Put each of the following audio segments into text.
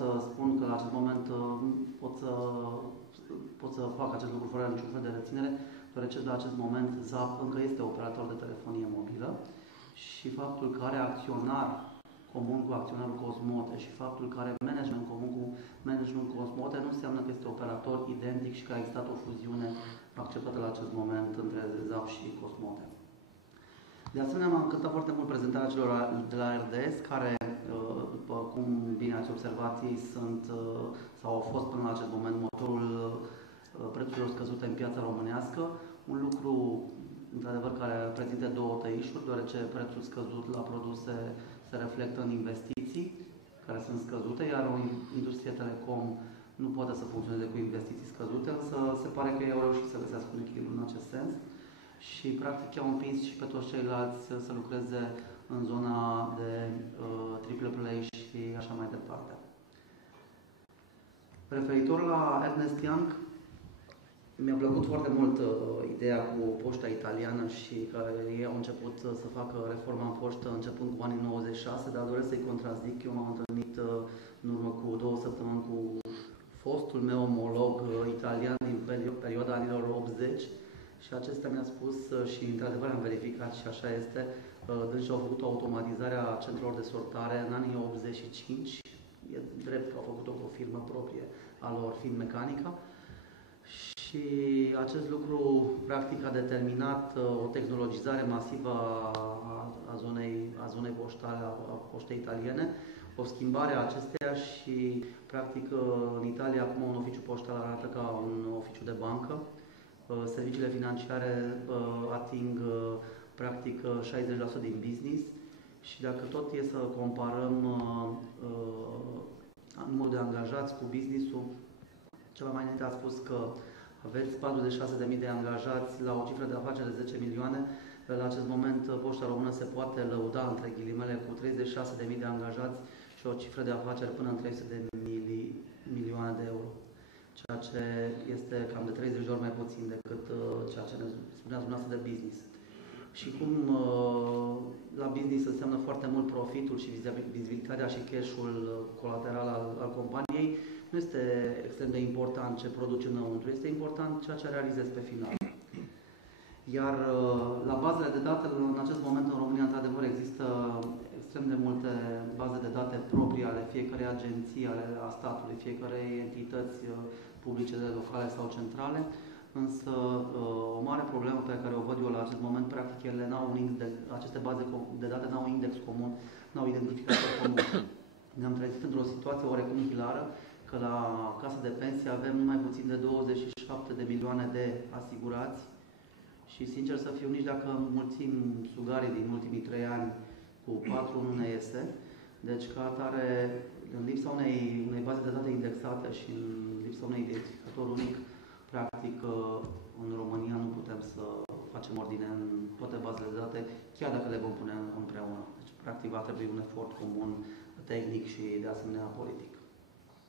să spun că la acest moment pot să fac acest lucru fără niciun fel de reținere, deoarece la acest moment ZAP încă este operator de telefonie mobilă și faptul că are acționar comun cu acționarul Cosmote și faptul că are management comun cu managementul Cosmote nu înseamnă că este operator identic și că a existat o fuziune acceptată la acest moment între ZAP și Cosmote. De asemenea, m-a încântat foarte mult prezentarea celor de la RDS, care, după cum bine ați observat, ei sunt sau au fost până la acest moment motorul prețurilor scăzute în piața românească, un lucru într-adevăr care prezintă două tăișuri, deoarece prețul scăzut la produse se reflectă în investiții care sunt scăzute, iar o industrie telecom nu poate să funcționeze cu investiții scăzute, însă se pare că ei au reușit să găsească un echilibru în acest sens și practic au împins și pe toți ceilalți să lucreze în zona de triple play și așa mai departe. Referitor la Ernst Young, mi-a plăcut foarte mult ideea cu poșta italiană și că ei au început să facă reforma în poștă începând cu anii 96, dar doresc să-i contrazic. Eu m-am întâlnit în urmă cu 2 săptămâni cu fostul meu omolog italian din perioada anilor 80 și acesta mi-a spus și într-adevăr am verificat și așa este, deci au făcut automatizarea centrelor de sortare în anii 85, e drept că au făcut-o cu o firmă proprie a lor, fiind Mecanica. Și acest lucru, practic, a determinat o tehnologizare masivă a zonei poștale, a poștei italiene, o schimbare a acesteia și, practic, în Italia, acum un oficiu poștal arată ca un oficiu de bancă. Serviciile financiare ating, practic, 60% din business și dacă tot e să comparăm numărul de angajați cu business-ul, ceva mai înainte a spus că aveți 46.000 de angajați la o cifră de afaceri de 10 milioane. La acest moment, Poșta Română se poate lăuda, între ghilimele, cu 36.000 de angajați și o cifră de afaceri până în 300 de milioane de euro. Ceea ce este cam de 30 de ori mai puțin decât ceea ce ne spuneați dumneavoastră de business. Și cum la business înseamnă foarte mult profitul și vizibilitatea și cash-ul colateral al companiei, nu este extrem de important ce produci înăuntru, este important ceea ce realizezi pe final. Iar la bazele de date, în acest moment în România, într-adevăr, există extrem de multe baze de date proprii ale fiecărei agenții, a statului, fiecărei entități publice, locale sau centrale, însă o mare problemă pe care o văd eu la acest moment, practic, aceste baze de date n-au index comun, n-au identificator comun. Ne-am trezit într-o situație oarecum hilară, că la Casa de Pensie avem numai puțin de 27 de milioane de asigurați și, sincer să fiu, nici dacă mulțim sugarii din ultimii 3 ani cu 4 nu ne iese. Deci, ca atare, în lipsa unei baze de date indexate și în lipsa unui identificator unic, practic, în România nu putem să facem ordine în toate bazele de date, chiar dacă le vom pune împreună. Deci, practic, va trebui un efort comun tehnic și, de asemenea, politic.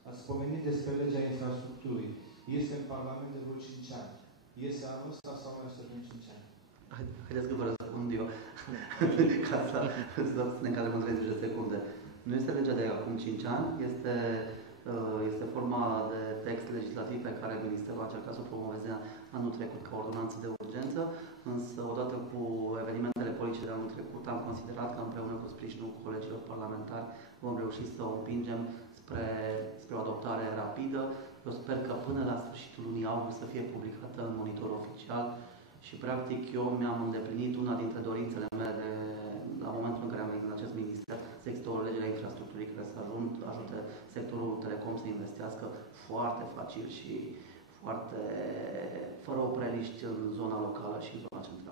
Ați pomenit despre legea infrastructurii. Este în Parlament de vreo 5 ani. Este anul ăsta sau mai să fim 5 ani? Haideți că vă răspund eu, ca să ne încadrăm în 30 de secunde. Nu este legea de acum 5 ani, este forma de text legislativ pe care Ministerul a încercat să o promoveze anul trecut ca ordonanță de urgență, însă odată cu evenimentele politice de anul trecut am considerat că împreună cu sprijinul colegilor parlamentari vom reuși să o împingem spre o adoptare rapidă. Eu sper că până la sfârșitul lunii august să fie publicată în monitor oficial și, practic, eu mi-am îndeplinit una dintre dorințele mele la momentul în care am venit în acest minister, să există o lege a infrastructurii care să ajute sectorul telecom să investească foarte facil și foarte fără opreliști în zona locală și în zona centrală.